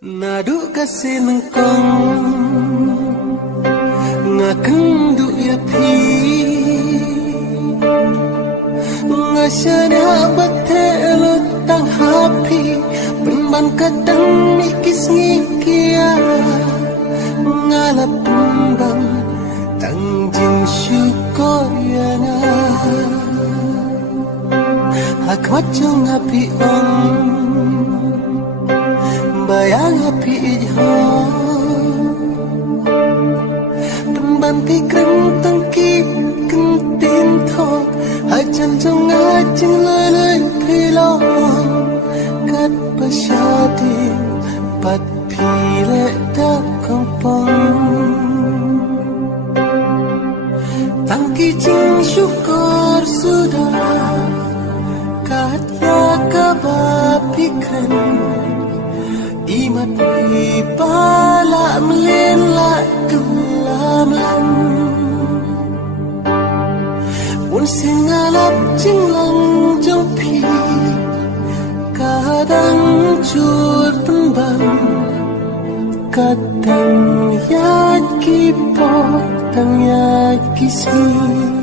Naduk kasi nengkong ngakenduk ya pi ngasyana batelo tang hapi penban kadang nikis ngikia ngalap pembang tang jin syukur yana hak wajong api ong bayang api ijo tembanti tengki kentin thok hajan jong ajeng lelai pilong kat pasyadi pat pile dak kompong tangki jing syukur sudah kat ya kabapikan imat ni pala melela kelam lam pun singalap jinglang jompi kadang cur tembang kadang yad kipok tang yad kismi